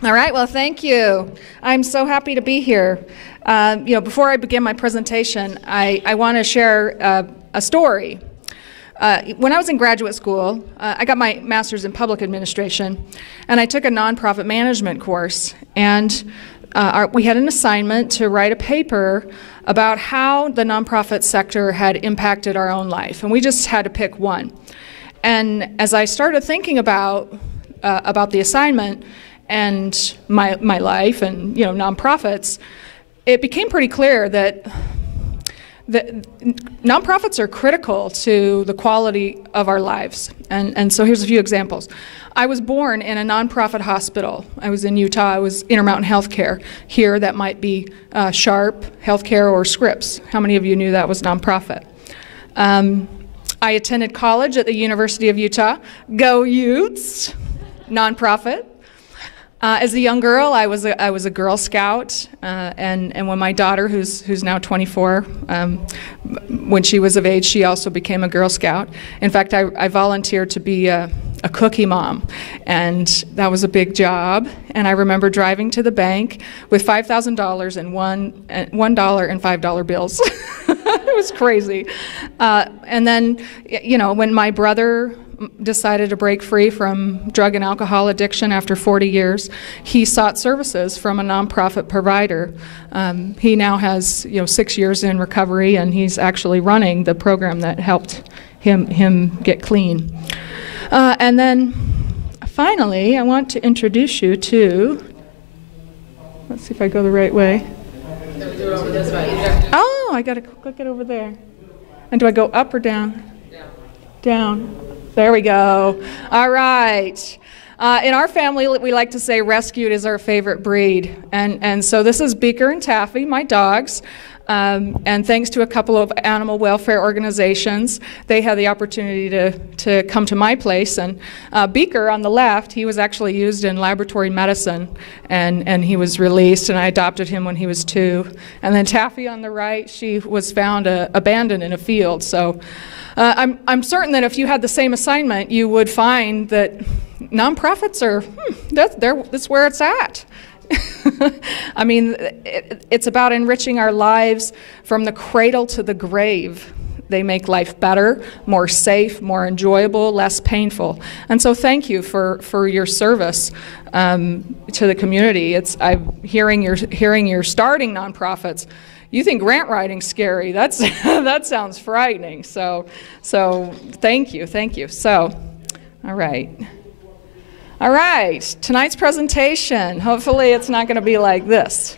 All right, well, thank you. I'm so happy to be here. Before I begin my presentation, I want to share a story. When I was in graduate school, I got my master's in public administration, and I took a nonprofit management course, and we had an assignment to write a paper about how the nonprofit sector had impacted our own life, and we just had to pick one. And as I started thinking about the assignment and my life and nonprofits, it became pretty clear that nonprofits are critical to the quality of our lives. And so here's a few examples. I was born in a nonprofit hospital. I was in Utah. I was Intermountain Healthcare. Here, that might be Sharp Healthcare or Scripps. How many of you knew that was nonprofit? I attended college at the University of Utah. Go Utes! Nonprofit. As a young girl, I was a Girl Scout, and when my daughter, who's now 24, when she was of age, she also became a Girl Scout. In fact, I volunteered to be a cookie mom, and that was a big job. And I remember driving to the bank with $5,000 and $1 and $5 bills. It was crazy. And then, when my brother decided to break free from drug and alcohol addiction after 40 years, he sought services from a nonprofit provider. He now has 6 years in recovery, and he's actually running the program that helped him get clean. And then finally, I want to introduce you to, let's see if I go the right way. Oh, I got to click it over there. And do I go up or down? Down. There we go. All right. In our family, we like to say rescued is our favorite breed. And so this is Beaker and Taffy, my dogs. And thanks to a couple of animal welfare organizations, they had the opportunity to come to my place. And Beaker on the left, he was actually used in laboratory medicine, and he was released, and I adopted him when he was 2. And then Taffy on the right, she was found abandoned in a field. So I'm certain that if you had the same assignment, you would find that nonprofits are, that's where it's at. I mean, it's about enriching our lives from the cradle to the grave. They make life better, more safe, more enjoyable, less painful. And so thank you for your service to the community. I'm hearing you're starting nonprofits. You think grant writing's scary. That sounds frightening. So thank you. So, all right, tonight's presentation, hopefully it's not going to be like this.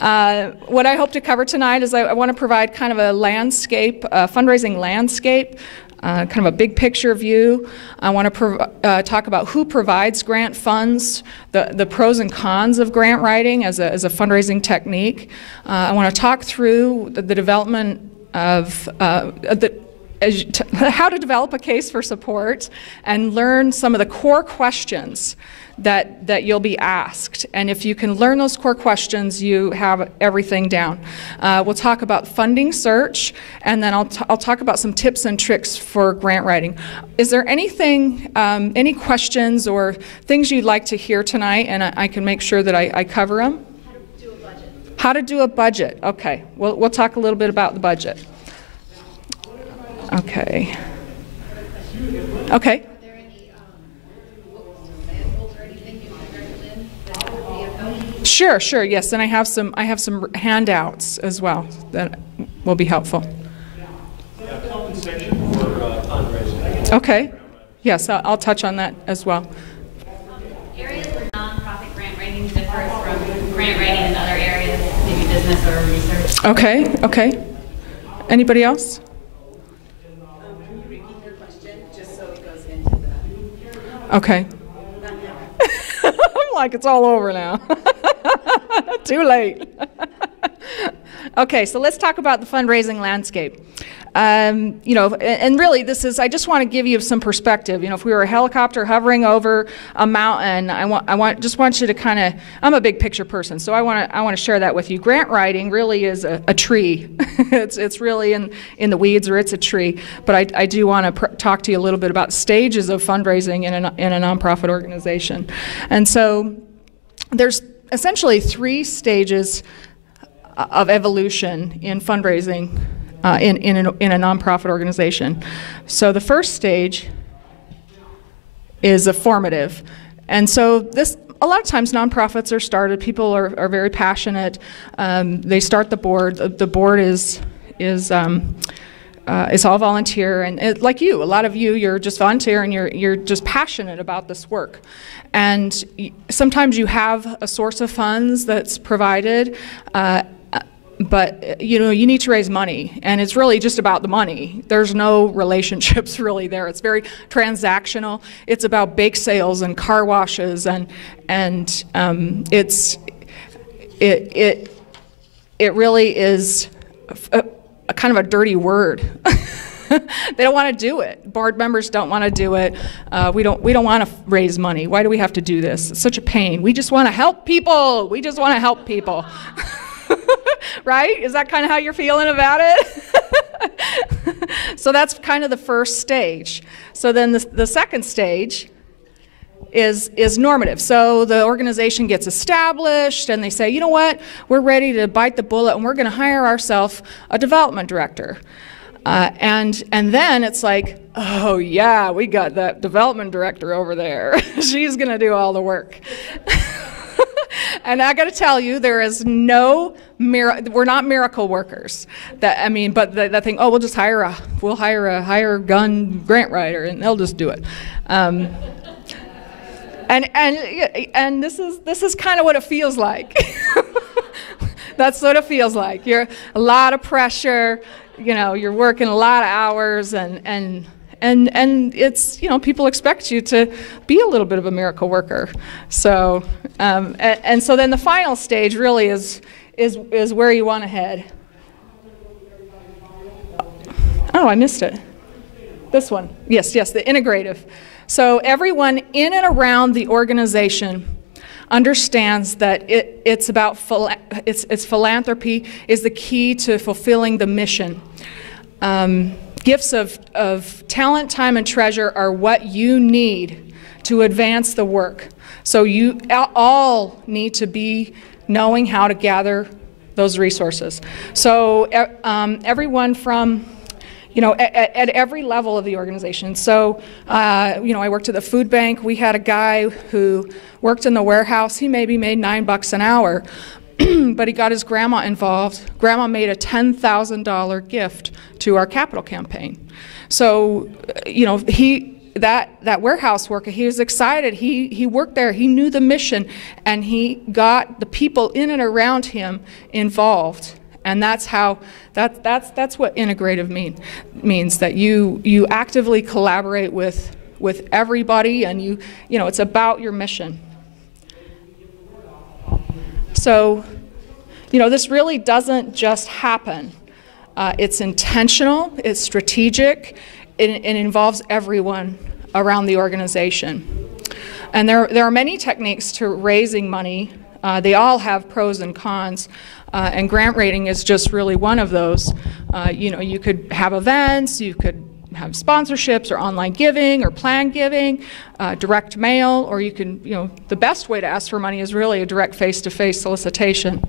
What I hope to cover tonight is I want to provide kind of a landscape, fundraising landscape, kind of a big picture view. I want to talk about who provides grant funds, the pros and cons of grant writing as a fundraising technique. I want to talk through the development of how to develop a case for support and learn some of the core questions that you'll be asked. And if you can learn those core questions, you have everything down. We'll talk about funding search, and then I'll talk about some tips and tricks for grant writing. Is there anything, any questions or things you'd like to hear tonight, and I can make sure that I cover them? How to do a budget. Okay, we'll talk a little bit about the budget. Okay. Are there any books or manuals or anything you might recommend that would be of help? Sure, yes, and I have some handouts as well that will be helpful. Yeah, compensation for fundraising. Okay. Yes, I'll touch on that as well. Areas where nonprofit grant writing differs from grant writing in other areas, maybe business or research. Okay. Anybody else? Okay. I'm like, it's all over now. Too late. Okay, so let's talk about the fundraising landscape. And really this is, I just want to give you some perspective. If we were a helicopter hovering over a mountain, I just want you to kind of, I'm a big picture person, so I want to share that with you. Grant writing really is a tree. it's really in the weeds, or it's a tree. But I do want to talk to you a little bit about stages of fundraising in a nonprofit organization. And so there's essentially 3 stages of evolution in fundraising in a nonprofit organization. So the first stage is a formative. And so this, a lot of times nonprofits are started, people are very passionate, they start the board is all volunteer, and like you, a lot of you're just volunteer and you're just passionate about this work. And sometimes you have a source of funds that's provided, but you need to raise money, and it's really just about the money. There's no relationships really there. It's very transactional. It's about bake sales and car washes, and it really is a kind of a dirty word. They don't want to do it. Board members don't want to do it. We don't want to raise money. Why do we have to do this? It's such a pain. We just want to help people. We just want to help people. Right? Is that kind of how you're feeling about it? So that's kind of the first stage. So then the second stage is normative. So the organization gets established and they say, you know what, we're ready to bite the bullet and we're going to hire ourselves a development director. And then it's like, oh yeah, we got that development director over there. She's going to do all the work. And I got to tell you, there is no we're not miracle workers. But that thing, oh, we'll hire a hired gun grant writer and they'll just do it. And this is kind of what it feels like. That's what it feels like. You're a lot of pressure. You're working a lot of hours, and it's, people expect you to be a little bit of a miracle worker. So and so then the final stage really is where you want to head. Oh, I missed it. This one. Yes, the integrative. So everyone in and around the organization understands that it's about it's philanthropy is the key to fulfilling the mission. Gifts of talent, time, and treasure are what you need to advance the work. So you all need to be knowing how to gather those resources. So everyone from at every level of the organization. So, I worked at the food bank. We had a guy who worked in the warehouse. He maybe made $9 an hour, but he got his grandma involved. Grandma made a $10,000 gift to our capital campaign. So, that warehouse worker, he was excited. He worked there. He knew the mission, and he got the people in and around him involved. And that's how that's what integrative means, that you actively collaborate with everybody, and it's about your mission. So, this really doesn't just happen. It's intentional, it's strategic, it involves everyone around the organization. And there are many techniques to raising money. They all have pros and cons. And grant rating is just really one of those. You could have events, you could have sponsorships or online giving or planned giving, direct mail, or you can, the best way to ask for money is really a direct face-to-face solicitation.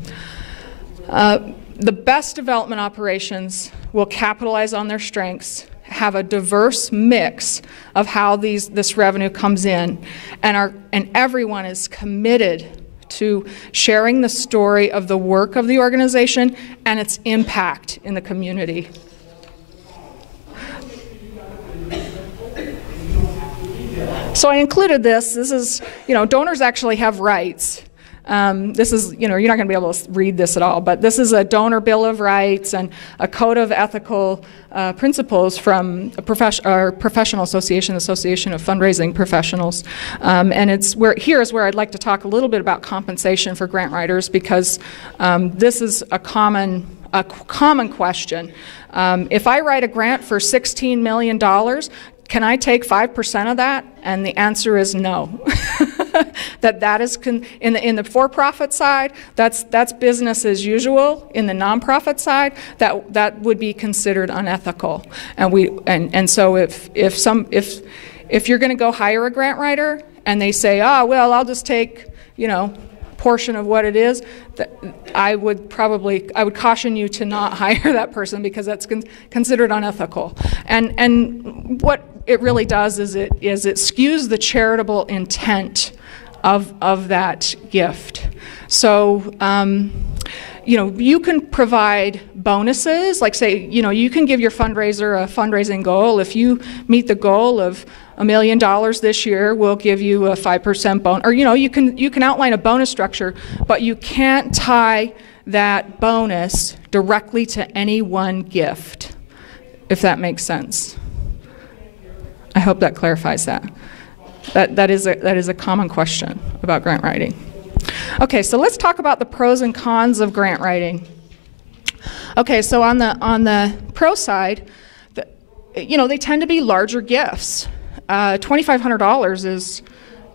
The best development operations will capitalize on their strengths, have a diverse mix of how this revenue comes in, and everyone is committed to sharing the story of the work of the organization and its impact in the community. So I included this. This is, donors actually have rights. This is, you're not going to be able to read this at all, but this is a donor bill of rights and a code of ethical principles from a professional association, the Association of Fundraising Professionals. And here is where I'd like to talk a little bit about compensation for grant writers, because this is a common question. If I write a grant for $16 million, can I take 5% of that? And the answer is no. that is in the for-profit side, that's business as usual. In the nonprofit side, that would be considered unethical. And so if you're going to go hire a grant writer and they say, oh well, I'll just take portion of what it is, I would caution you to not hire that person, because that's considered unethical. And what it really does is it skews the charitable intent of that gift. So, you can provide bonuses, like say, you can give your fundraiser a fundraising goal. If you meet the goal of $1 million this year, we'll give you a 5% bonus. Or, you can outline a bonus structure, but you can't tie that bonus directly to any one gift, if that makes sense. I hope that clarifies that. That is a common question about grant writing. Okay, so let's talk about the pros and cons of grant writing. Okay, so on the pro side, they tend to be larger gifts. $2,500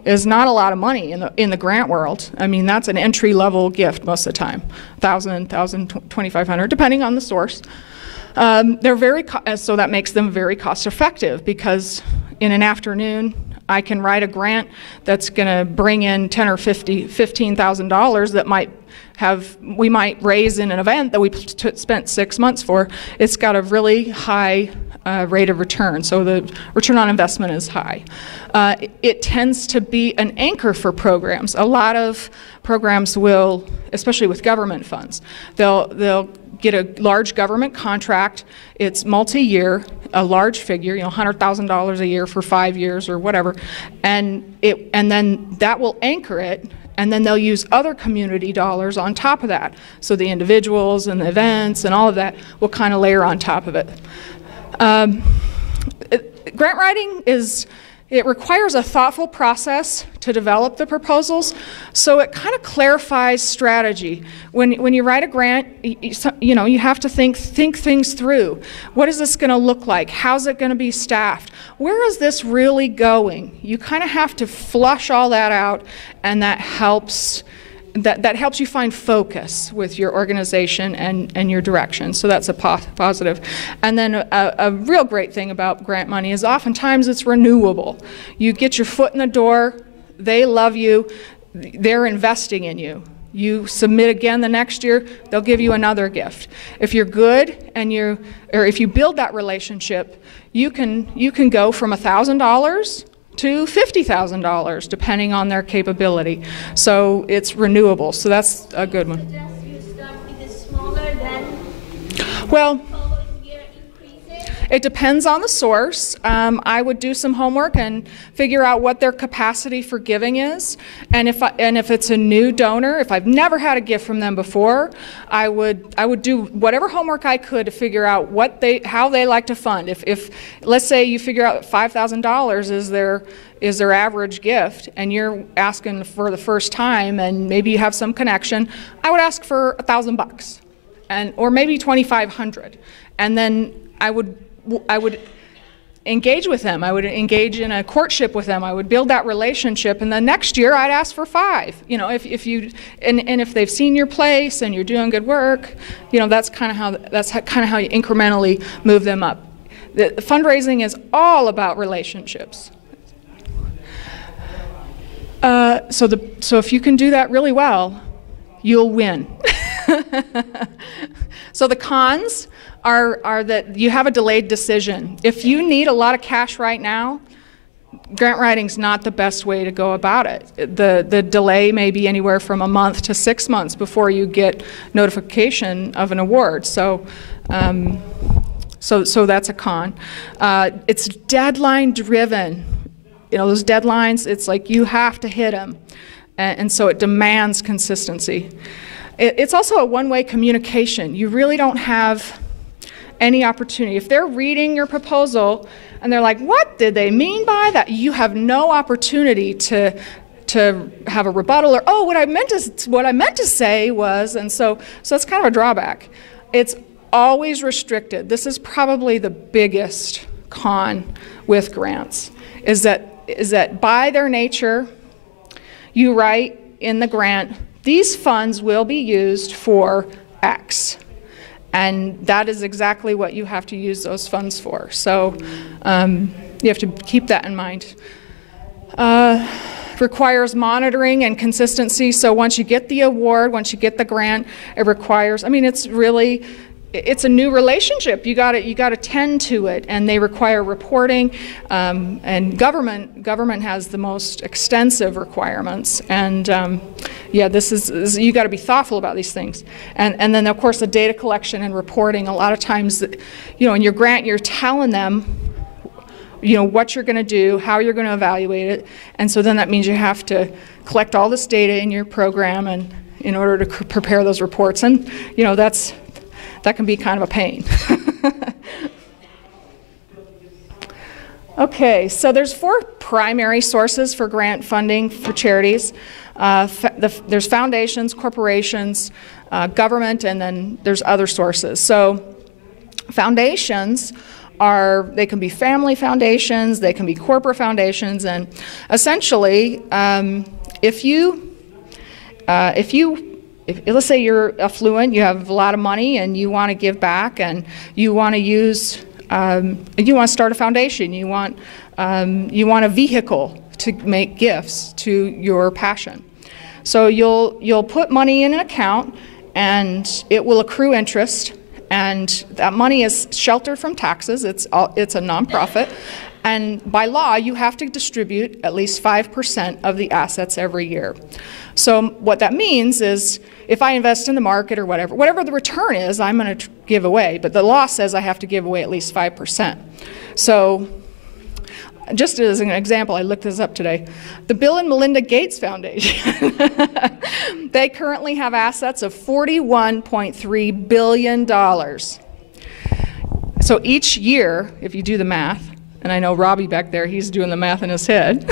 is not a lot of money in the grant world. I mean, that's an entry-level gift most of the time. $1,000, $2,500, depending on the source. So that makes them very cost-effective, because in an afternoon, I can write a grant that's going to bring in $10,000 or $15,000 that we might raise in an event that we spent 6 months for. It's got a really high rate of return, so the return on investment is high. It tends to be an anchor for programs. A lot of programs will, especially with government funds, they'll get a large government contract. It's multi-year, a large figure, $100,000 a year for 5 years or whatever, and then that will anchor it, and then they'll use other community dollars on top of that. So the individuals and the events and all of that will kind of layer on top of it. Grant writing it requires a thoughtful process to develop the proposals, so it kind of clarifies strategy. When you write a grant, you have to think things through. What is this going to look like? How's it going to be staffed? Where is this really going? You kind of have to flush all that out, and that helps you find focus with your organization and your direction. So that's a positive. And then a real great thing about grant money is oftentimes it's renewable. You get your foot in the door, they love you, they're investing in you. You submit again the next year, they'll give you another gift. If you're good or if you build that relationship, you can go from $1,000 to $50,000, depending on their capability. So it's renewable. So that's a good one. Well, it depends on the source. I would do some homework and figure out what their capacity for giving is. And if it's a new donor, if I've never had a gift from them before, I would do whatever homework I could to figure out how they like to fund. If let's say you figure out $5,000 is their average gift, and you're asking for the first time, and maybe you have some connection, I would ask for $1,000, or maybe $2,500, and then I would engage with them. I would engage in a courtship with them. I would build that relationship, and then next year I'd ask for $5,000. If they've seen your place and you're doing good work, that's kind of how you incrementally move them up. The fundraising is all about relationships. So if you can do that really well, you'll win. So the cons are that you have a delayed decision. If you need a lot of cash right now, grant writing's not the best way to go about it. The delay may be anywhere from a month to 6 months before you get notification of an award. So that's a con. It's deadline driven. Those deadlines, it's like you have to hit them. And so it demands consistency. It's also a one-way communication. You really don't have any opportunity. If they're reading your proposal and they're like, what did they mean by that? You have no opportunity to have a rebuttal or, what I meant to say was, and so it's kind of a drawback. It's always restricted. This is probably the biggest con with grants, is that by their nature, you write in the grant, these funds will be used for X. And that is exactly what you have to use those funds for. So you have to keep that in mind. requires monitoring and consistency. So once you get the award, once you get the grant, it requires, I mean, it's a new relationship. You got to tend to it, and they require reporting. And government has the most extensive requirements. And yeah, this is you got to be thoughtful about these things. And then of course the data collection and reporting. A lot of times, in your grant, you're telling them, what you're going to do, how you're going to evaluate it, and so then that means you have to collect all this data in your program, and in order to prepare those reports, and that can be kind of a pain. Okay, so there's 4 primary sources for grant funding for charities. There's foundations, corporations, government, and then there's other sources. So foundations they can be family foundations, they can be corporate foundations, and essentially, if let's say you're affluent, you have a lot of money, and you want to give back, and you want to start a foundation, you want a vehicle to make gifts to your passion. So you'll put money in an account, and it will accrue interest. And that money is sheltered from taxes. It's a nonprofit. And by law, you have to distribute at least 5% of the assets every year. So what that means is if I invest in the market or whatever the return is, I'm going to give away. But the law says I have to give away at least 5%. So just as an example, I looked this up today. The Bill and Melinda Gates Foundation, they currently have assets of $41.3 billion. So each year, if you do the math, and I know Robbie back there, he's doing the math in his head,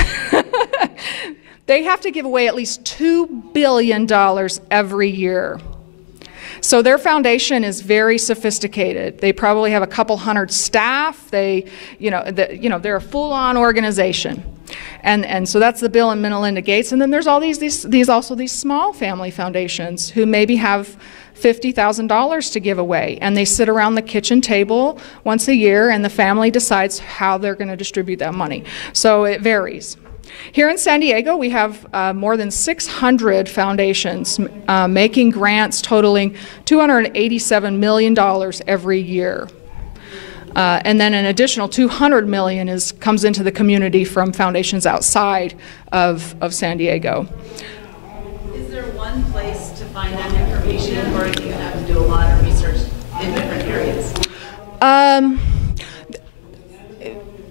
they have to give away at least $2 billion every year. So their foundation is very sophisticated. They probably have a couple hundred staff. They're a full-on organization, and so that's the Bill and Melinda Gates. And then there's all these small family foundations who maybe have $50,000 to give away, and they sit around the kitchen table once a year, and the family decides how they're going to distribute that money. So it varies. Here in San Diego, we have more than 600 foundations making grants totaling $287 million every year. And then an additional $200 million comes into the community from foundations outside of San Diego. Is there one place to find that information, or do you have to do a lot of research in different areas?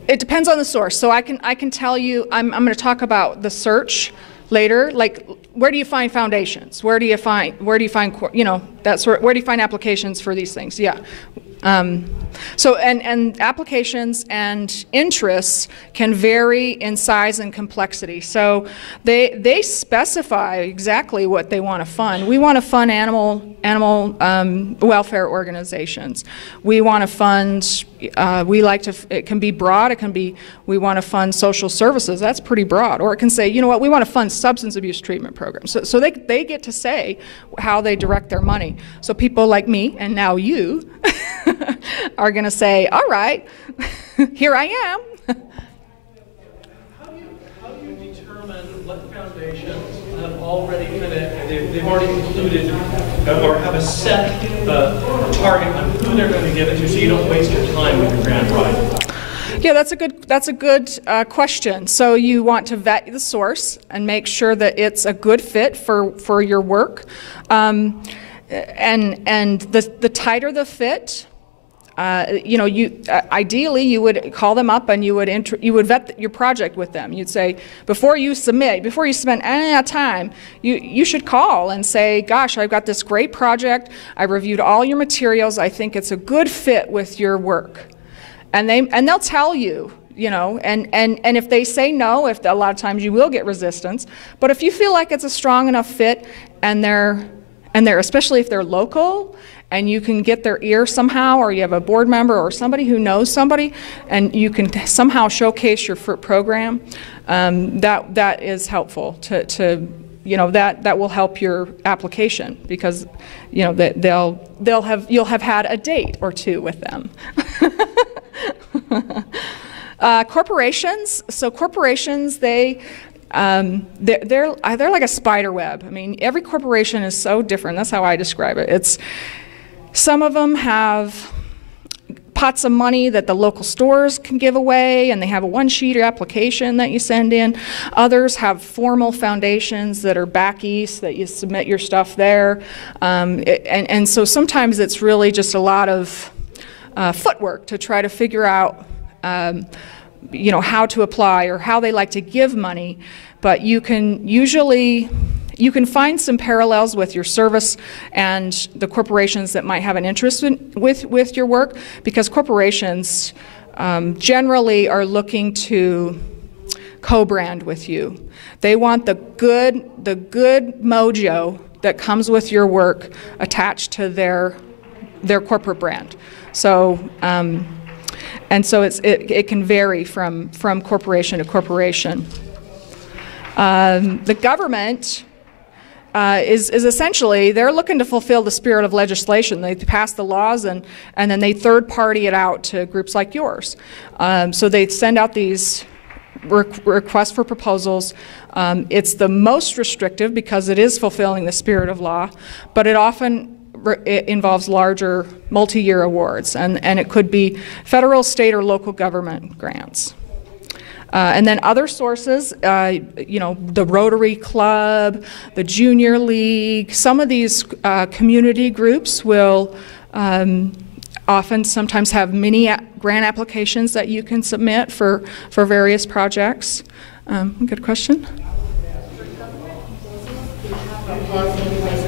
It depends on the source. So I can tell you, I'm going to talk about the search later. Like, where do you find foundations? Where do you find that sort? Where do you find applications for these things? Yeah. So applications and interests can vary in size and complexity. So they specify exactly what they want to fund. We want to fund animal welfare organizations. We want to fund. It can be broad. It can be we want to fund social services. That's pretty broad. Or it can say, we want to fund substance abuse treatment programs. So they get to say how they direct their money. So people like me and now you are going to say, all right, here I am. How do you determine what foundations have already they've already concluded or have a set target on who they're going to give it to, so you don't waste your time with your grant writing? Yeah, that's a good question. So you want to vet the source and make sure that it's a good fit for your work, and the tighter the fit. Ideally you would call them up and you would vet your project with them. You'd say, before you spend any time, you should call and say, gosh, I've got this great project. I reviewed all your materials. I think it's a good fit with your work. And they'll tell you, and if they say no, a lot of times you will get resistance. But if you feel like it's a strong enough fit, and they're especially if they're local, and you can get their ear somehow, or you have a board member or somebody who knows somebody, and you can somehow showcase your program, that is helpful that will help your application, because you'll have had a date or two with them. Corporations. So corporations, they're like a spider web. I mean, every corporation is so different. That's how I describe it. Some of them have pots of money that the local stores can give away, and they have a one-sheet application that you send in. Others have foundations that are back east that you submit your stuff there. And so sometimes it's really just a lot of footwork to try to figure out how to apply or how they like to give money. But you can find some parallels with your service and the corporations that might have an interest with your work, because corporations generally are looking to co-brand with you. They want the good mojo that comes with your work attached to their corporate brand. So and so it can vary from corporation to corporation. The government is essentially, they're looking to fulfill the spirit of legislation. They pass the laws and then they third party it out to groups like yours. So they send out these requests for proposals. It's the most restrictive because it is fulfilling the spirit of law, but it often involves larger multi-year awards, and it could be federal, state, or local government grants. And then other sources, the Rotary Club, the Junior League, some of these community groups will sometimes have mini grant applications that you can submit for various projects. Good question?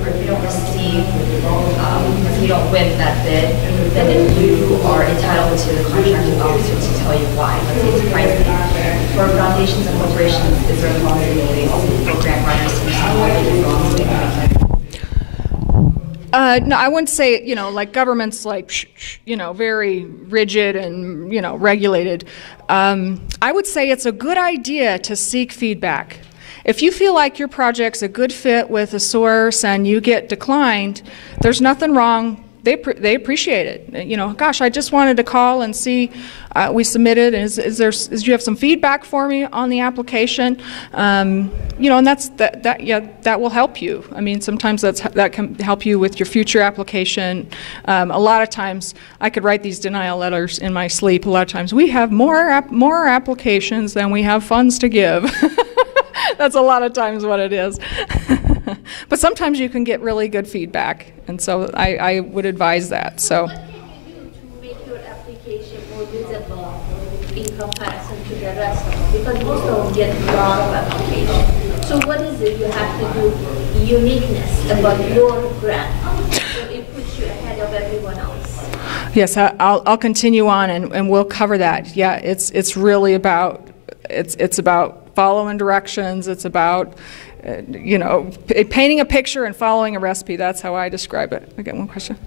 If you don't receive, if you don't win that bid, then you are entitled to the contracting officer to tell you why. Let's say it's pricing. For foundations and corporations, is there a possibility for grant writers to do wrong? No, I wouldn't say, like government's like, very rigid and, regulated. I would say it's a good idea to seek feedback. If you feel like your project's a good fit with a source and you get declined, there's nothing wrong. They appreciate it. Gosh, I just wanted to call and see we submitted. Do you have some feedback for me on the application? And that will help you. I mean, sometimes that can help you with your future application. A lot of times, I could write these denial letters in my sleep. A lot of times, we have more applications than we have funds to give. That's a lot of times what it is. But sometimes you can get really good feedback, and so I would advise that. So. What can you do to make your application more visible in comparison to the rest of them? Because most of them get a lot of applications. So what is it you have to do, uniqueness about your grant, so it puts you ahead of everyone else? Yes, I'll continue on, and we'll cover that. Yeah, it's really about it's about following directions. It's about painting a picture and following a recipe. That's how I describe it. I get one question. To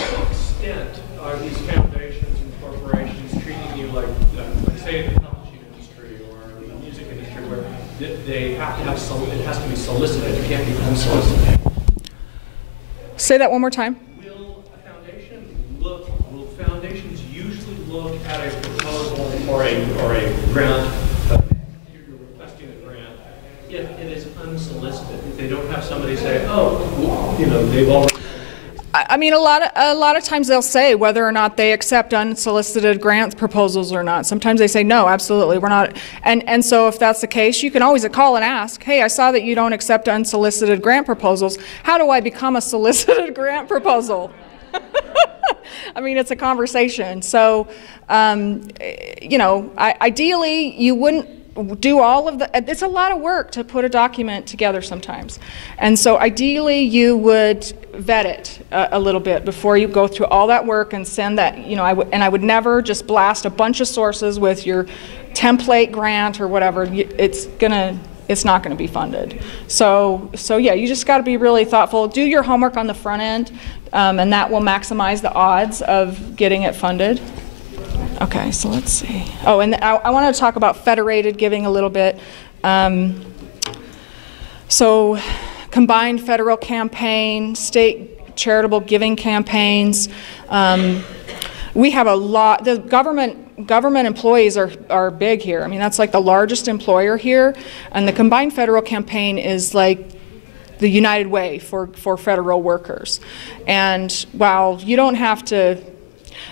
what extent are these foundations and corporations treating you like say, in the publishing industry or the music industry, where they have to have it has to be solicited. It can't be unsolicited. Say that one more time. Will foundations usually look at a proposal or a grant? You're requesting a grant if it is unsolicited. If they don't have somebody say, they've already. I mean, a lot of times they'll say whether or not they accept unsolicited grant proposals or not. Sometimes they say, no, absolutely, we're not. And so if that's the case, you can always call and ask, hey, I saw that you don't accept unsolicited grant proposals. How do I become a solicited grant proposal? I mean, it's a conversation. So, ideally, you wouldn't do all of it's a lot of work to put a document together sometimes. And so ideally you would vet it a little bit before you go through all that work and send that, I would never just blast a bunch of sources with your template grant or whatever. It's not gonna be funded. So yeah, you just gotta be really thoughtful. Do your homework on the front end, and that will maximize the odds of getting it funded. Okay, so let's see. Oh, and I wanted to talk about federated giving a little bit. So combined federal campaign, state charitable giving campaigns. We have a lot, the government government employees are big here. I mean, that's like the largest employer here, and the combined federal campaign is like the United Way for federal workers. And while you don't have to,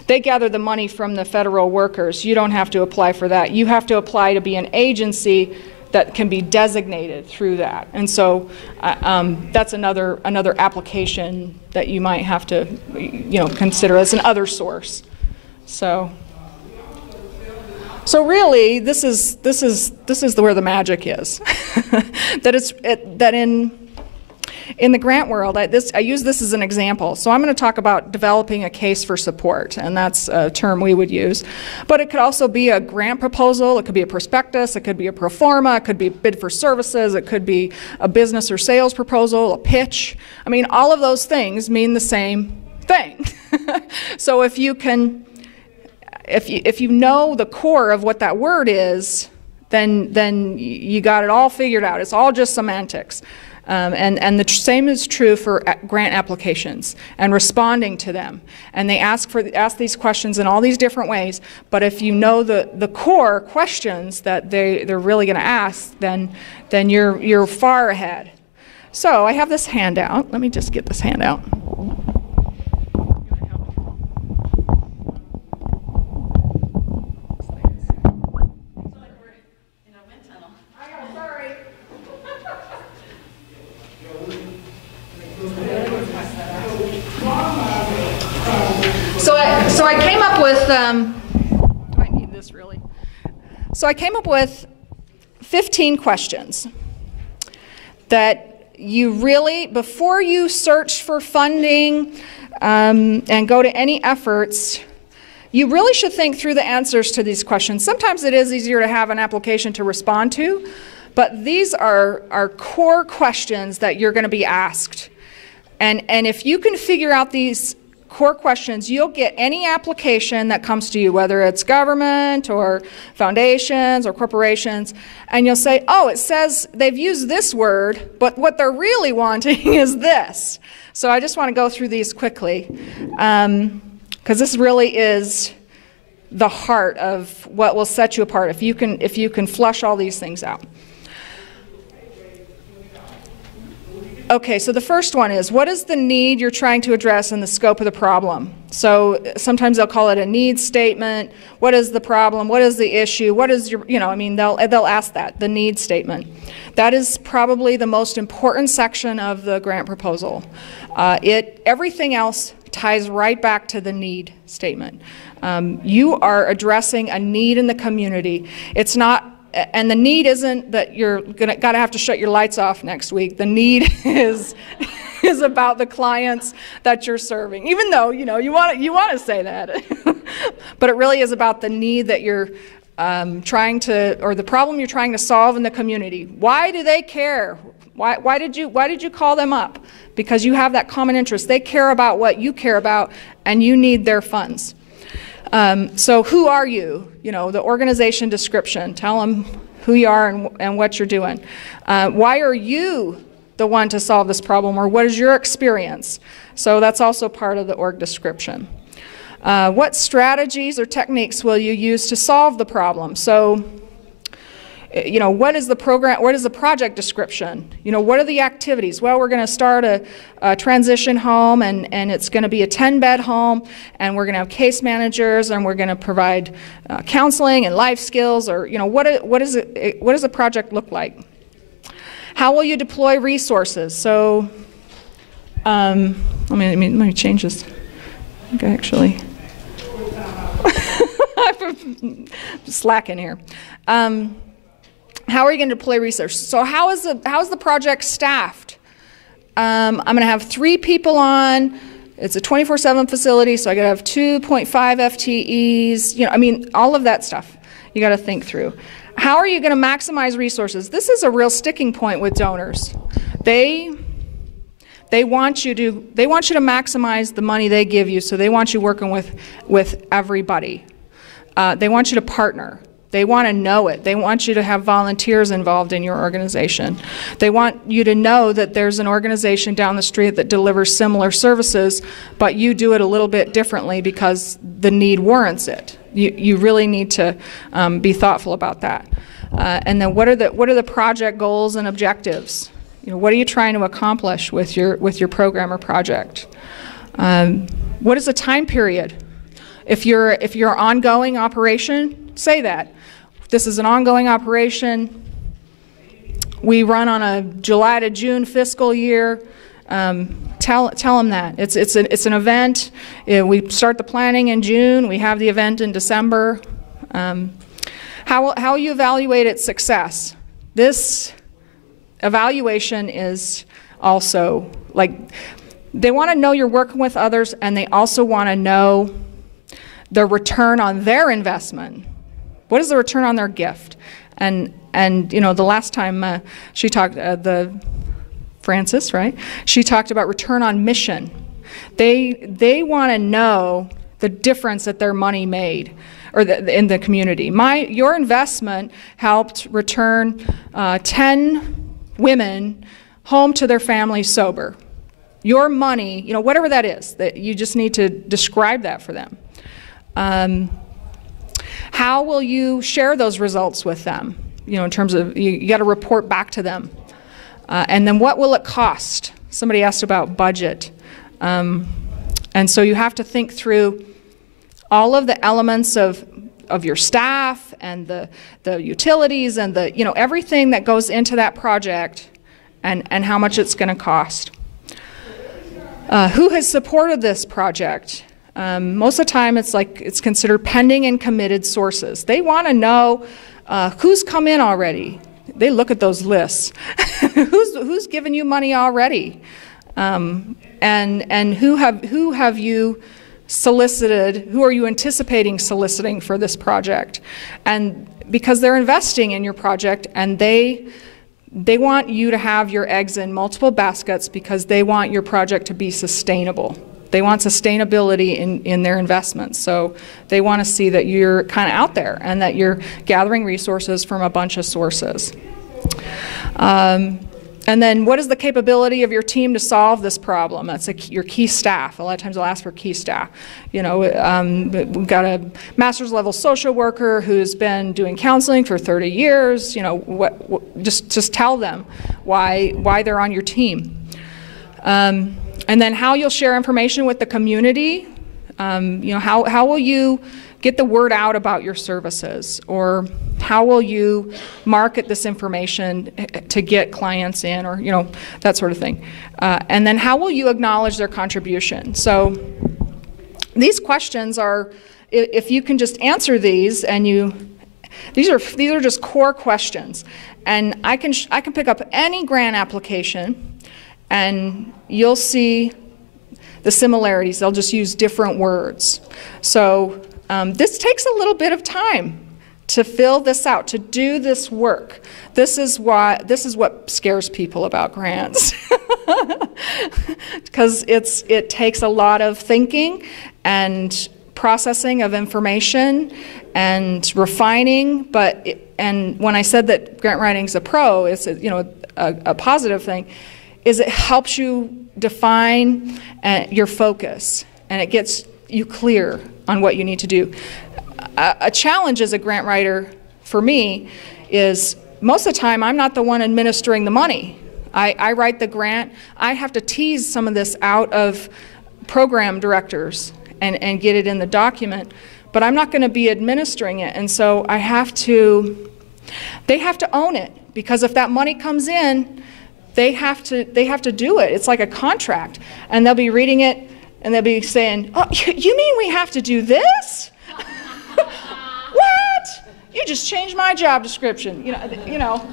they gather the money from the federal workers, you don't have to apply for that. You have to apply to be an agency that can be designated through that. And so that's another application that you might have to, consider as an other source. So really, this is where the magic is. that in the grant world, I use this as an example. So I'm going to talk about developing a case for support, and that's a term we would use. But it could also be a grant proposal, it could be a prospectus, it could be a pro forma, it could be a bid for services, it could be a business or sales proposal, a pitch. I mean, all of those things mean the same thing. So if you know the core of what that word is, then you got it all figured out. It's all just semantics. And the same is true for grant applications and responding to them. And they ask these questions in all these different ways. But if you know the core questions that they're really going to ask, then you're far ahead. So I have this handout. Let me just get this handout. So I came up with, do I need this really? So I came up with 15 questions that you really, before you search for funding and go to any efforts, you really should think through the answers to these questions. Sometimes it is easier to have an application to respond to, but these are core questions that you're going to be asked. And if you can figure out these core questions, you'll get any application that comes to you, whether it's government or foundations or corporations, and you'll say, oh, it says they've used this word, but what they're really wanting is this. So I just want to go through these quickly, because this really is the heart of what will set you apart if you can flush all these things out. Okay, so the first one is, what is the need you're trying to address in the scope of the problem? So sometimes they'll call it a needs statement. What is the problem? What is the issue? What is your, they'll ask that, the needs statement. That is probably the most important section of the grant proposal. Everything else ties right back to the need statement. You are addressing a need in the community. It's not, and the need isn't that you're gotta have to shut your lights off next week. The need is about the clients that you're serving. Even though you want to say that, but it really is about the need that you're trying to, or the problem you're trying to solve in the community. Why do they care? Why did you call them up? Because you have that common interest. They care about what you care about, and you need their funds. So who are you? The organization description. Tell them who you are and what you're doing. Why are you the one to solve this problem, or what is your experience? So that's also part of the org description. What strategies or techniques will you use to solve the problem? So, what is the program? What is the project description? What are the activities? Well, we're going to start a transition home, and it's going to be a 10-bed home, and we're going to have case managers, and we're going to provide counseling and life skills, or what does the project look like? How will you deploy resources? So, let me change this. Okay, actually, I'm slacking here. How are you going to deploy resources? So how's the project staffed? I'm going to have 3 people on. It's a 24/7 facility, so I got to have 2.5 FTEs. All of that stuff you got to think through. How are you going to maximize resources? This is a real sticking point with donors. They want you to maximize the money they give you, so they want you working with everybody. They want you to partner. They want to know it. They want you to have volunteers involved in your organization. They want you to know that there's an organization down the street that delivers similar services, but you do it a little bit differently because the need warrants it. You really need to be thoughtful about that. And then what are the project goals and objectives? What are you trying to accomplish with your program or project? What is the time period? If you're ongoing operation, say that. This is an ongoing operation. We run on a July to June fiscal year. Tell them that. It's an event. We start the planning in June. We have the event in December. How you evaluate its success. This evaluation is also, like, they want to know you're working with others, and they also want to know the return on their investment. What is the return on their gift? And the last time she talked, Frances, right? She talked about return on mission. They want to know the difference that their money made, or in the community. Your investment helped return 10 women home to their family sober. Your money, whatever that is, that you just need to describe that for them. How will you share those results with them? In terms of, you got to report back to them. And then what will it cost? Somebody asked about budget. And so you have to think through all of the elements of your staff and the utilities and everything that goes into that project and how much it's going to cost. Who has supported this project? Most of the time it's considered pending and committed sources. They want to know who's come in already. They look at those lists. Who's given you money already? And who have you solicited, who are you anticipating soliciting for this project? And because they're investing in your project, and they want you to have your eggs in multiple baskets because they want your project to be sustainable. They want sustainability in their investments. So they want to see that you're kind of out there and that you're gathering resources from a bunch of sources. And then what is the capability of your team to solve this problem? That's your key staff. A lot of times I'll ask for key staff. We've got a master's level social worker who's been doing counseling for 30 years. Just tell them why they're on your team. And then how you'll share information with the community. How will you get the word out about your services? Or how will you market this information to get clients in, or that sort of thing? And then how will you acknowledge their contribution? So these questions are, if you can just answer these, and these are just core questions. And I can pick up any grant application, and you'll see the similarities. They'll just use different words. So this takes a little bit of time to fill this out, to do this work. This is what scares people about grants. Because it takes a lot of thinking and processing of information and refining. And when I said that grant writing is a pro, it's a positive thing, is it helps you define your focus, and it gets you clear on what you need to do. A challenge as a grant writer for me is most of the time I'm not the one administering the money. I write the grant. I have to tease some of this out of program directors and get it in the document, but I'm not going to be administering it. And so they have to own it, because if that money comes in, they have to do it. It's like a contract, and they'll be reading it and they'll be saying, "Oh, you mean we have to do this? What? You just changed my job description."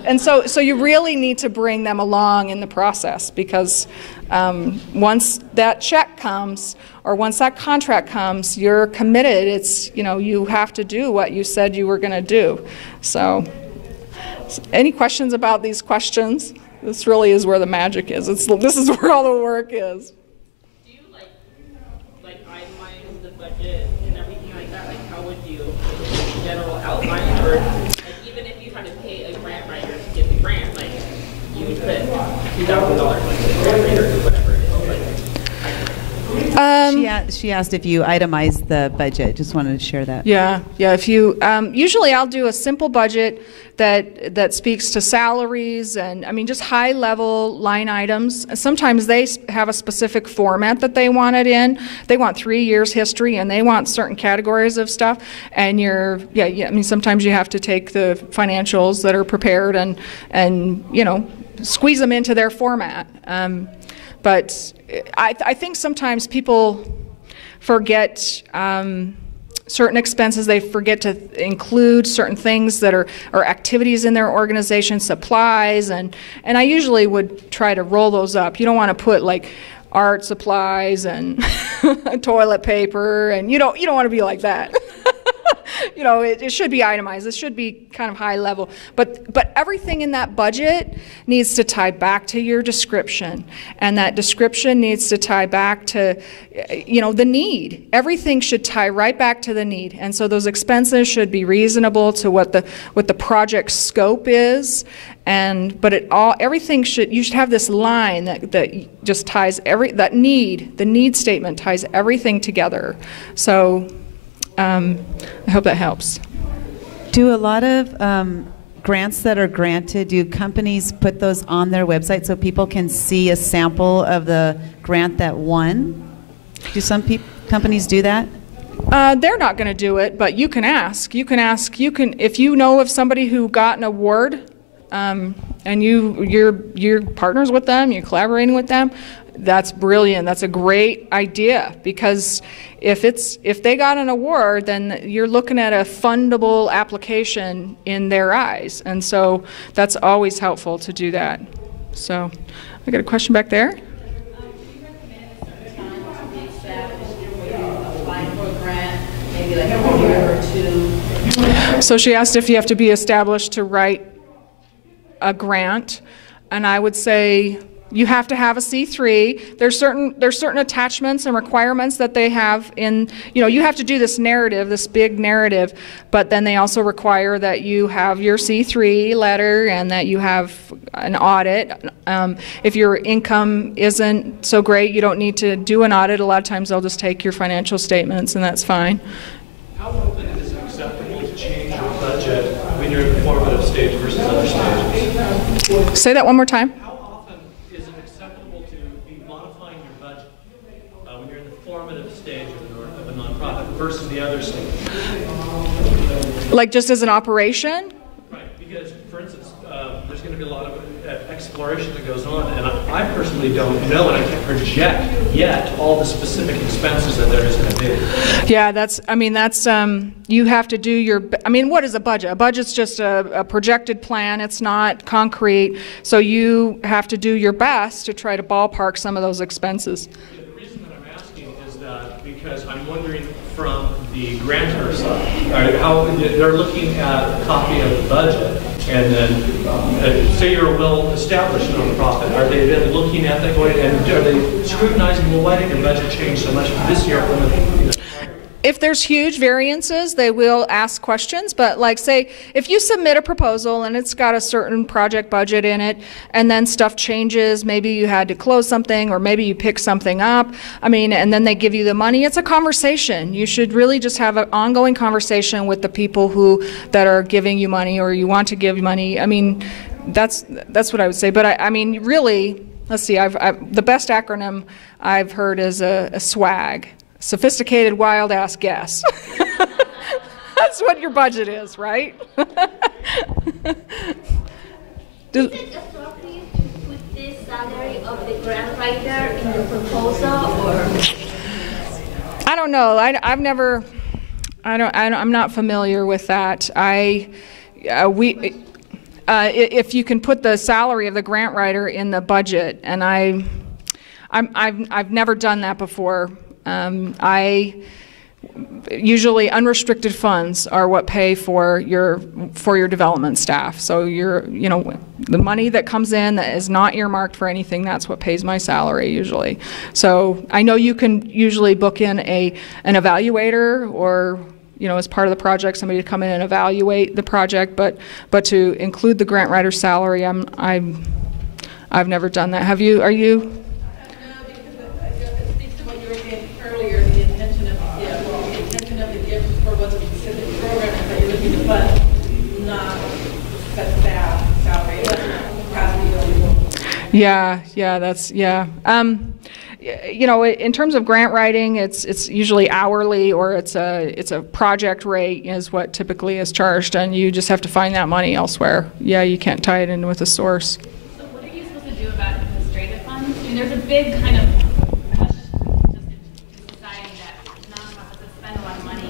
And so you really need to bring them along in the process, because once that check comes, or once that contract comes, you're committed. It's, you have to do what you said you were going to do. So any questions about these questions? This really is where the magic is. This is where all the work is. Do you like itemize the budget and everything like that? Like, how would you general outline, or even if you had to pay a grant writer to get the grant, like you would put $2,000 like the grant writer or whatever it is. She She asked if you itemize the budget. Just wanted to share that. Yeah. If you usually I'll do a simple budget that speaks to salaries and just high level line items. Sometimes they have a specific format that they want it in. They want 3 years history and they want certain categories of stuff. And sometimes you have to take the financials that are prepared and squeeze them into their format. But I think sometimes people forget certain expenses. They forget to include certain things that are activities in their organization, supplies, and I usually would try to roll those up. You don't want to put like art supplies and toilet paper, and you don't want to be like that. It should be itemized. It should be kind of high level. But everything in that budget needs to tie back to your description. And that description needs to tie back to, the need. Everything should tie right back to the need. And so those expenses should be reasonable to what the project scope is. Everything you should have this line that just ties the need statement ties everything together. So I hope that helps. Do a lot of grants that are granted, do companies put those on their website so people can see a sample of the grant that won? Do some companies do that? They're not going to do it, but you can ask. If you know of somebody who got an award, and you're partners with them, you're collaborating with them, that's brilliant. That's a great idea, because if they got an award, then you're looking at a fundable application in their eyes, and so that's always helpful to do that. So I got a question back there. Do you recommend a certain time to be established when you're applying for a grant, maybe like a year or 2? So she asked if you have to be established to write a grant, and I would say you have to have a C3. There's certain attachments and requirements that they have in, you have to do this narrative, this big narrative, but then they also require that you have your C3 letter and that you have an audit. If your income isn't so great, you don't need to do an audit. A lot of times they'll just take your financial statements, and that's fine. How often is it acceptable to change your budget when you're in the formative stage versus other stages? Say that one more time. How often is it acceptable to be modifying your budget when you're in the formative stage of a nonprofit versus the other stage? Like just as an operation? Right, because, for instance, there's going to be a lot of exploration that goes on, and I personally don't know, and I can't project yet all the specific expenses that there is going to be. Yeah, that's you have to do your, what is a budget? A budget's just a projected plan. It's not concrete, so you have to do your best to try to ballpark some of those expenses. Yeah, the reason that I'm asking is that because I'm wondering from the grantor side, how they're looking at a copy of the budget, and then say you're a well-established nonprofit, are they then looking at that going, and are they scrutinizing, well, why did your budget change so much this year from the If there's huge variances, they will ask questions, but like say, if you submit a proposal and it's got a certain project budget in it, and then stuff changes, maybe you had to close something, or maybe you pick something up, and then they give you the money, it's a conversation. You should really just have an ongoing conversation with the people that are giving you money, or you want to give money. That's what I would say, but really, let's see, the best acronym I've heard is a SWAG. Sophisticated wild ass guess. That's what your budget is, right? Is it appropriate to put the salary of the grant writer in the proposal, or? I don't know. I'm not familiar with that. If you can put the salary of the grant writer in the budget, and I've never done that before. Usually unrestricted funds are what pay for your development staff. So the money that comes in that is not earmarked for anything, that's what pays my salary usually. So I know you can usually book in an evaluator, or as part of the project, somebody to come in and evaluate the project, but to include the grant writer's salary, I've never done that. Have you? Are you? It speaks to what you were saying earlier, not set staff salary. Yeah, that's, yeah. You know, in terms of grant writing, it's usually hourly, or it's a project rate is what typically is charged, and you just have to find that money elsewhere. Yeah, you can't tie it in with a source. So what are you supposed to do about administrative funds? I mean, there's a big kind of push just in society that nonprofits that spend a lot of money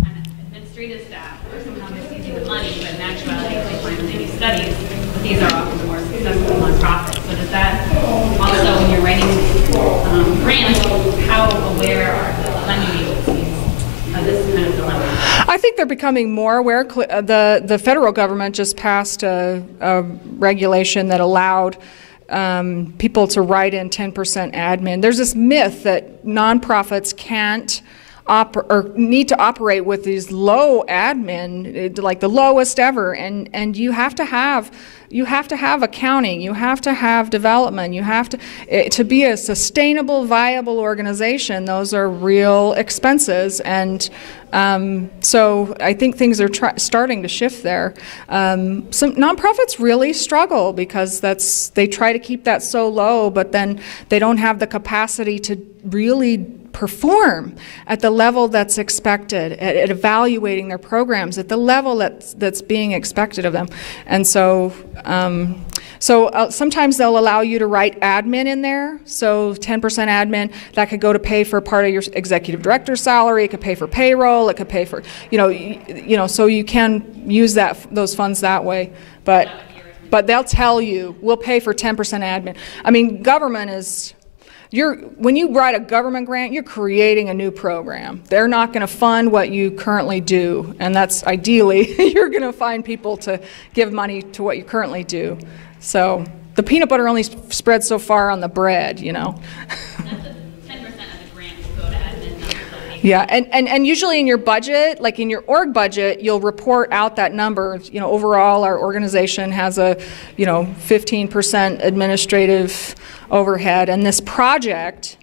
on administrative staff are somehow misusing the money, but in actuality, we find in many studies that these are often the more successful nonprofits. So does that also, when you're writing grants, how aware are the lending agencies of this kind of dilemma? I think they're becoming more aware. The federal government just passed a regulation that allowed people to write in 10% admin. There's this myth that nonprofits can't or need to operate with these low admin, like the lowest ever, and you have to have accounting, you have to have development, you have to be a sustainable, viable organization. Those are real expenses, and so I think things are starting to shift there. Some nonprofits really struggle because they try to keep that so low, but then they don't have the capacity to really perform at the level that's expected, at evaluating their programs at the level that's being expected of them. And so sometimes they'll allow you to write admin in there, so 10% admin, that could go to pay for part of your executive director's salary, it could pay for payroll, it could pay for, so you can use those funds that way. But they'll tell you, we'll pay for 10% admin. I mean, government is, when you write a government grant, you're creating a new program. They're not going to fund what you currently do, and that's ideally, you're going to find people to give money to what you currently do. So the peanut butter only spreads so far on the bread, you know. That's 10% of the grants go to admin, not funding. Yeah, and usually in your budget, like in your org budget, you'll report out that number. You know, overall, our organization has a, 15% administrative overhead, and this project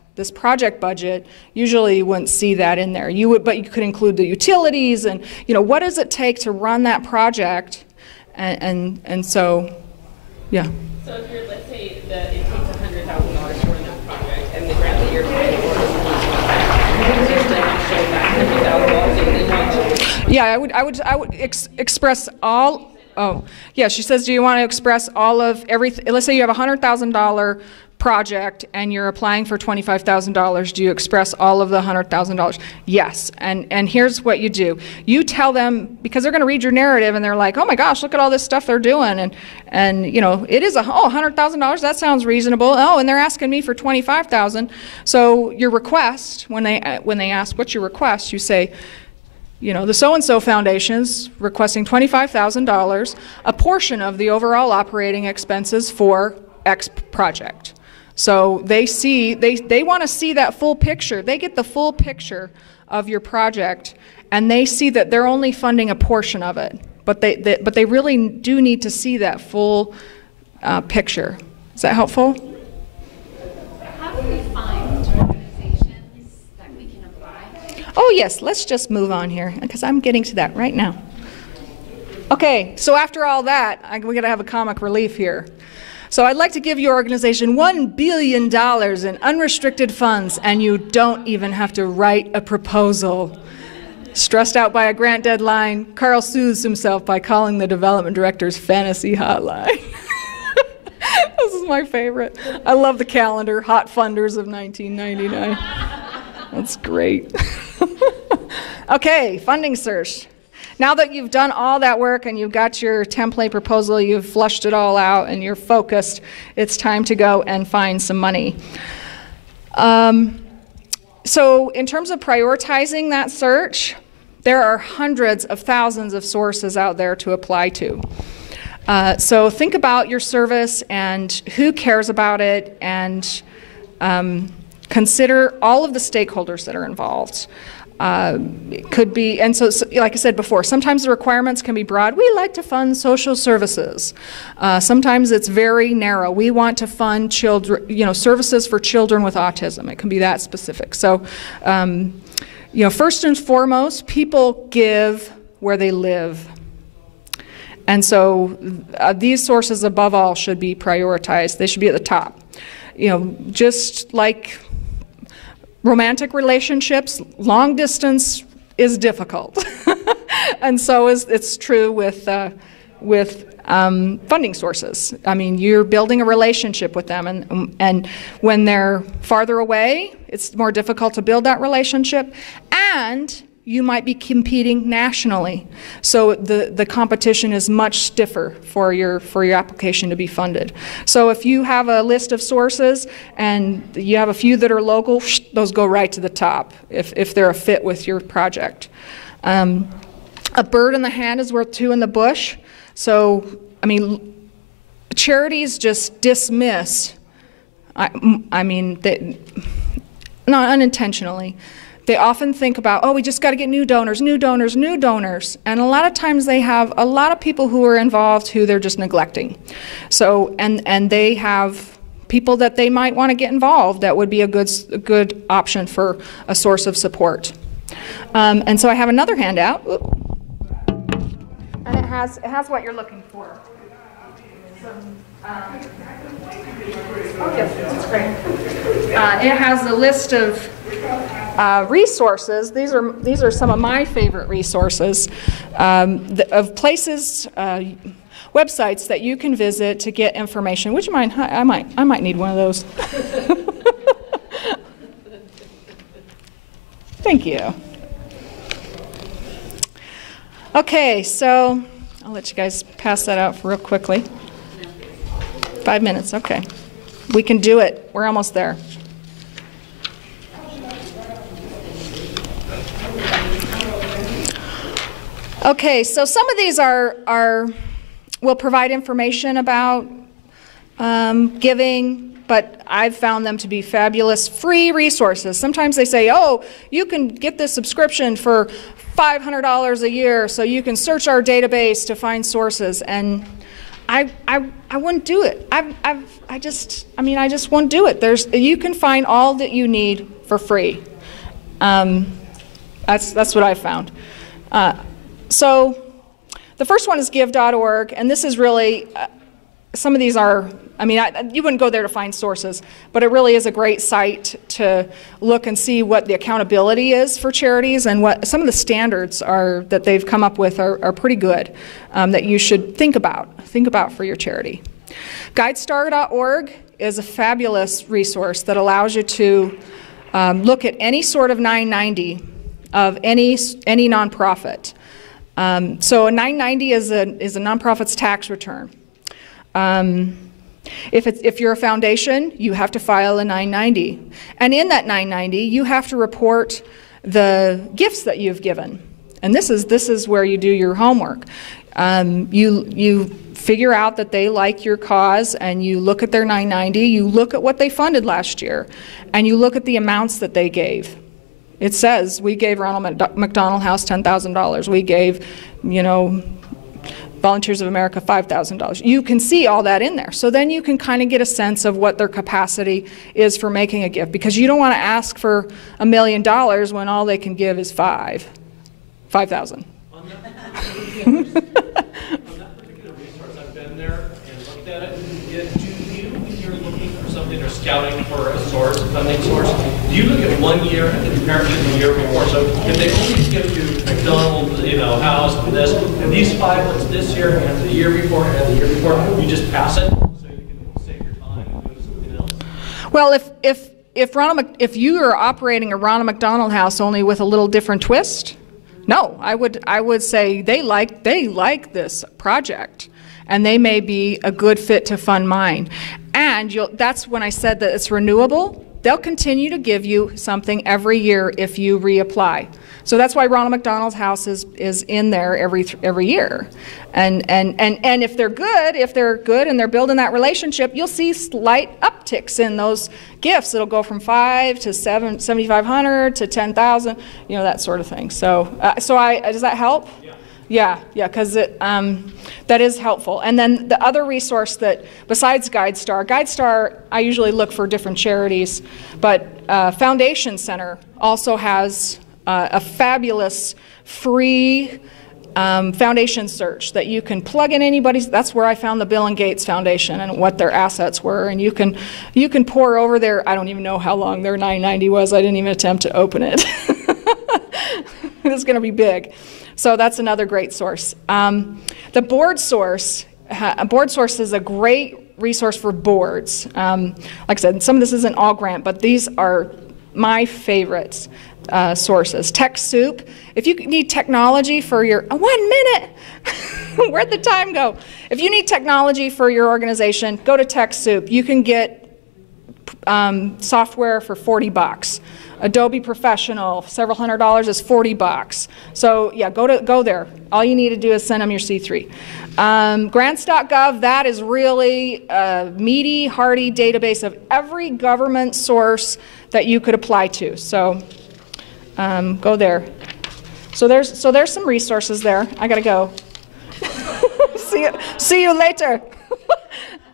budget usually wouldn't see that in there. But you could include the utilities and what does it take to run that project, and so, yeah. So if you're, let's say that it takes $100,000 to run that project, and the grant that you're paying for is just to show that $100,000 if they want to. Yeah, I would express all. Oh, yeah. She says, do you want to express all of everything? Let's say you have a $100,000 project and you're applying for $25,000. Do you express all of the $100,000? Yes. And here's what you do. You tell them, because they're going to read your narrative and they're like, oh my gosh, look at all this stuff they're doing, and it is $100,000. That sounds reasonable. Oh, and they're asking me for $25,000. So your request, when they ask what's your request, you say, the so-and-so foundation's requesting $25,000, a portion of the overall operating expenses for X project. So they want to see that full picture. They get the full picture of your project, and they see that they're only funding a portion of it. But they really do need to see that full picture. Is that helpful? How do we find organizations that we can apply? Oh yes, let's just move on here, because I'm getting to that right now. Okay, so after all that, we got to have a comic relief here. So I'd like to give your organization $1 billion in unrestricted funds, and you don't even have to write a proposal. Stressed out by a grant deadline, Carl soothes himself by calling the development director's fantasy hotline. This is my favorite. I love the calendar, Hot Funders of 1999. That's great. Okay, funding search. Now that you've done all that work and you've got your template proposal, you've flushed it all out and you're focused, it's time to go and find some money. So in terms of prioritizing that search, there are hundreds of thousands of sources out there to apply to. So think about your service and who cares about it, and consider all of the stakeholders that are involved. It could be, and so like I said before, sometimes the requirements can be broad. We like to fund social services. Sometimes it's very narrow. We want to fund children, services for children with autism. It can be that specific. So, first and foremost, people give where they live. And so these sources above all should be prioritized. They should be at the top. You know, just like romantic relationships, long distance is difficult. And so it's true with funding sources. I mean, you're building a relationship with them, and when they're farther away, it's more difficult to build that relationship, and you might be competing nationally. So the competition is much stiffer for your application to be funded. So if you have a list of sources and you have a few that are local, those go right to the top if they're a fit with your project. A bird in the hand is worth two in the bush. So, I mean, charities just dismiss, I mean, not unintentionally. They often think about, oh, we just got to get new donors, new donors, new donors. And a lot of times they have a lot of people who are involved who they're just neglecting. So, and they have people that they might want to get involved that would be a good option for a source of support. And so I have another handout. And it has what you're looking for. Oh yes, that's great. It has a list of resources. These are some of my favorite resources of places, websites that you can visit to get information. Would you mind? I might need one of those. Thank you. Okay, so I'll let you guys pass that out real quickly. 5 minutes, okay. We can do it. We're almost there. Okay, so some of these will provide information about giving, but I've found them to be fabulous free resources. Sometimes they say, oh, you can get this subscription for $500 a year so you can search our database to find sources, and I wouldn't do it. I just won't do it. You can find all that you need for free. That's what I found. So the first one is give.org, and this is really, some of these are, you wouldn't go there to find sources, but it really is a great site to look and see what the accountability is for charities, and what some of the standards are that they've come up with are pretty good, that you should think about for your charity. GuideStar.org is a fabulous resource that allows you to look at any sort of 990 of any nonprofit. So a 990 is a nonprofit's tax return. If you're a foundation, you have to file a 990. And in that 990, you have to report the gifts that you've given. And this is where you do your homework. You figure out that they like your cause, and you look at their 990, you look at what they funded last year, and you look at the amounts that they gave. It says, we gave Ronald McDonald House $10,000. We gave, Volunteers of America $5,000. You can see all that in there. So then you can kind of get a sense of what their capacity is for making a gift, because you don't want to ask for $1 million when all they can give is $5,000. On that particular resource, I've been there and looked at it. Do you, when you're looking for something or scouting for a source, funding source, do you look at 1 year and then compare it to the year before? So if they only give you McDonald's, House and this, and these 5 ones this year and the year before and the year before, you just pass it so you can save your time and do something else? Well, if you are operating a Ronald McDonald House only with a little different twist, no, I would say they like this project, and they may be a good fit to fund mine. And that's when I said that it's renewable. They'll continue to give you something every year if you reapply. So that's why Ronald McDonald's House is in there every year. And if they're good and they're building that relationship, you'll see slight upticks in those gifts. It'll go from 5 to 7,500 to 10,000, that sort of thing. So does that help? Yeah, because that is helpful. And then the other resource that, besides GuideStar, I usually look for different charities, but Foundation Center also has a fabulous free foundation search that you can plug in anybody's. That's where I found the Bill and Gates Foundation and what their assets were. And you can pour over their, I don't even know how long their 990 was. I didn't even attempt to open it. It's going to be big. So that's another great source. The board source. Board source is a great resource for boards. Like I said, some of this isn't all grant, but these are my favorites. Sources. TechSoup. If you need technology for your 1 minute, where'd the time go? If you need technology for your organization, go to TechSoup. You can get software for $40. Adobe Professional, several $100 is $40. So yeah, go there. All you need to do is send them your C3. Grants.gov, that is really a meaty, hearty database of every government source that you could apply to. So go there. So there's some resources there. I gotta go. See you later.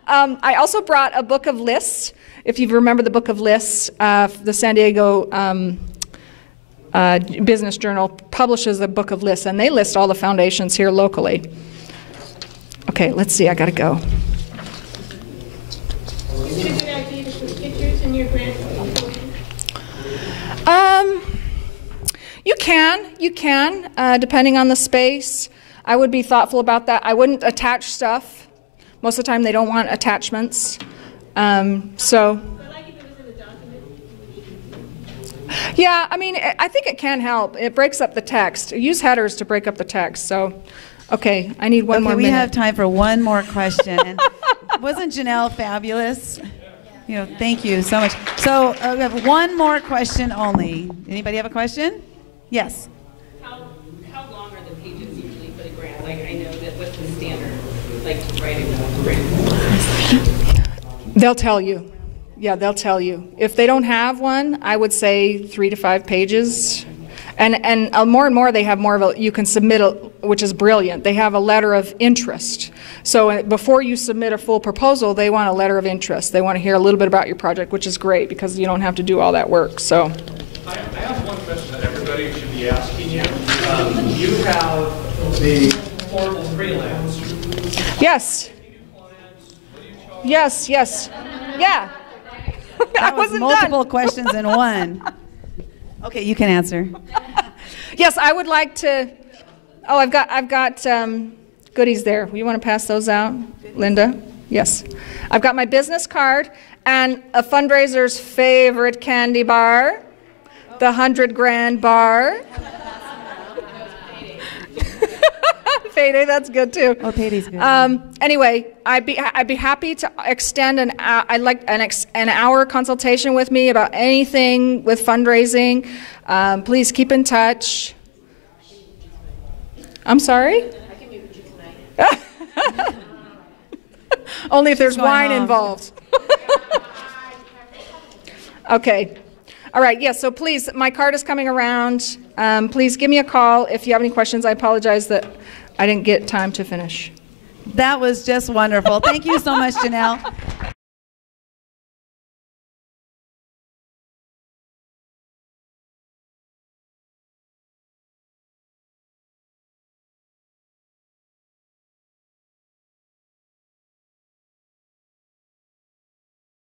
I also brought a book of lists. If you remember the book of lists, the San Diego Business Journal publishes a book of lists, and they list all the foundations here locally. Okay, let's see. I gotta go. Is it a good idea to put pictures in your grant? You can, depending on the space. I would be thoughtful about that. I wouldn't attach stuff. Most of the time they don't want attachments. So, yeah, I mean, I think it can help. It breaks up the text. Use headers to break up the text. So, okay, I need one more minute. We have time for one more question. And wasn't Janeal fabulous? You know, thank you so much. So we have one more question only. Anybody have a question? Yes. How long are the pages usually for the grant? Like, I know that what's the standard, like, to write a grant? They'll tell you. Yeah, they'll tell you. If they don't have one, I would say 3 to 5 pages. And more and more, they have more of a, you can submit, which is brilliant. They have a letter of interest. So before you submit a full proposal, they want a letter of interest. They want to hear a little bit about your project, which is great because you don't have to do all that work. So, I have one question that everybody should be asking you. You have the Fordable Freelance. Yes. Yes, yes. Yeah. That was multiple questions in one. Okay, you can answer. Yes, I would like to. Oh, I've got goodies there. You want to pass those out, Linda? Yes. I've got my business card and a fundraiser's favorite candy bar, the 100 grand bar. Payday, that's good too. Oh, payday's good. Anyway, I'd be happy to extend an hour consultation with me about anything with fundraising. Please keep in touch. I'm sorry? I can meet with you tonight. Only if there's wine involved. Okay. All right. Yes. So please, my card is coming around. Please give me a call if you have any questions. I apologize that I didn't get time to finish. That was just wonderful. Thank you so much, Janeal.